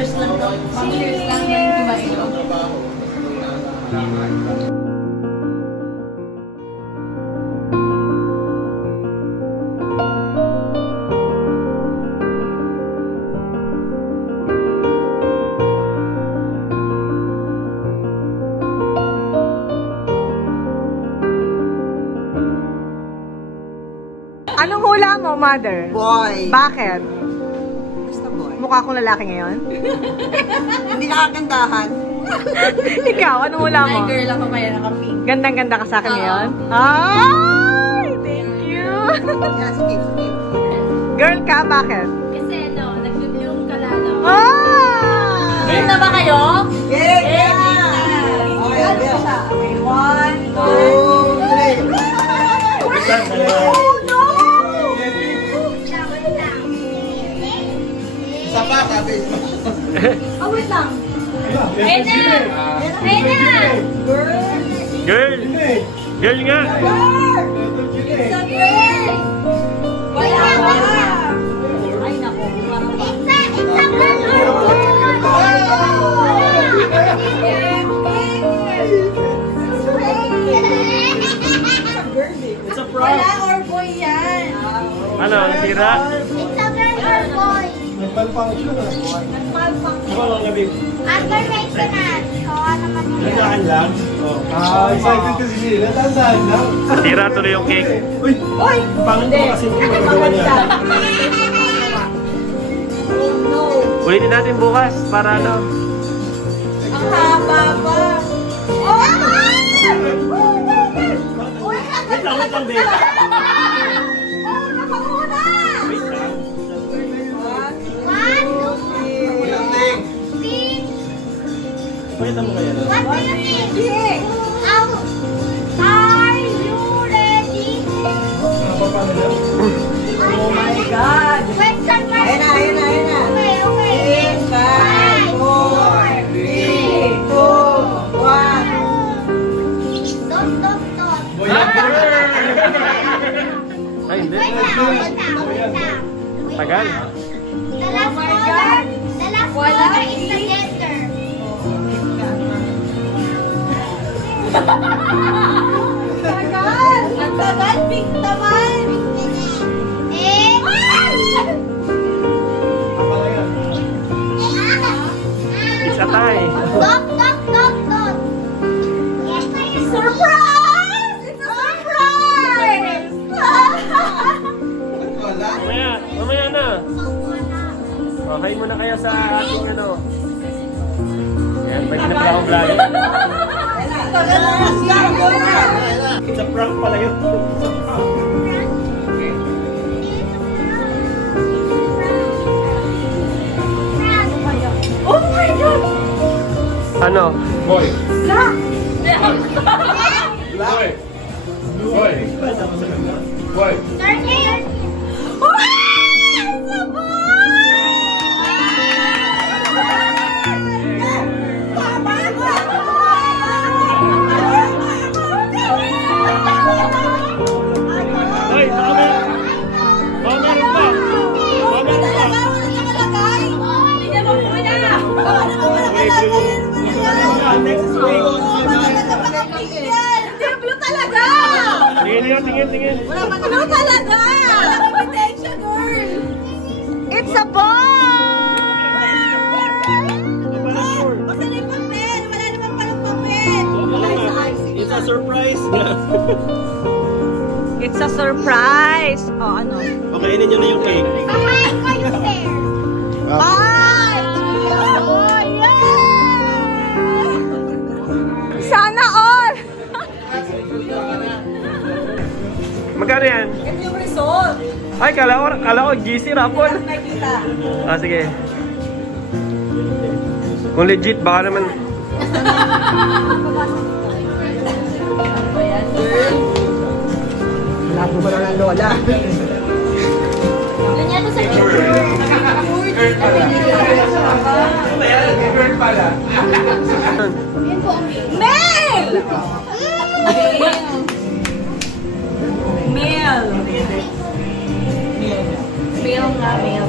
cheers lang. Cheers lang yung kumain. Anong hula mo, mother? Boy. Bakit? Basta boy. Mukha akong lalaki ngayon? Hindi nakagandahan. Ikaw, anong hula mo? Ay, girl ako kaya naka-pink. Gandang-ganda ka sa akin Oo. ngayon? Ay! Thank you! Yan, sige, sige. Girl ka, bakit? Kasi no, nag-bloom ka lalo. Ah! Game na ba kayo? Yeah, Eh, yeah. game na. Okay, Ano yeah. siya? Okay, 1, 2, 2, 3. Oh, no! Isa pa, sabi mo. Oh, wait lang. Ayun na! Ayun na! Girl! Girl nga! It's a girl! Wala ba? Ay, naku. It's a prank! Wala or boy yan? Ano, sira? Nagpalfunction na. Malfunction. Ikaw lang gabi. Under maintenance. O, ano man yun? Nadaan lang. Excited kasi sila. Tandaan lang. Sira tuloy yung cake. Uy! Pangit mo kasi yung magawa niya. No. Ulitin natin bukas para ano. Ang haba pa. Wait lang, babe. Wait lang. One, two, three. Pakita mo kaya na. What do you think? Are you ready? Paano na? Oh my God. Question mark. Ayun na, ayun na, ayun na. Okay, okay. 5, 4, 3, 2, 1. Dot, dot, dot. Ay, hindi. Wait lang, wait lang, wait lang. Tagal. The last color, the last color is the gender. Tagal! Ang tagal, pink naman! Eh, Pala yan. It's a tie. dot, dot, dot, dot. Yes, surprise! It's a surprise! Mamaya, mamaya na. Oh, hi muna kaya sa ating ano. Yan, pwede na pala akong vlog. It's a prank pala yun. Oh my God! Ano? Boy. Black! Boy. Boy. Boy. Turn Ay, sa camera. Oh, meron pa. Oh, meron pa. Tingnan mo muna! Next is me. Hindi, blue talaga! Tingin, tingin, tingin. Blue talaga! Walang imitation, girl! It's a boy! Basta na yung papel! Wala naman palang papel! It's a surprise. It's a surprise! Oh, ano? Okay, inin nyo na yung cake. Ay! Oh, yeah! Sana all! Magkano yan? Ito yung result! Ay, kala ko GC Rapol. Nakikita. Ah, sige. Kung legit, baka naman. Labo ba na ng lola? Ganyan to sa picture. Mel! Mel! Mel nga, Mel.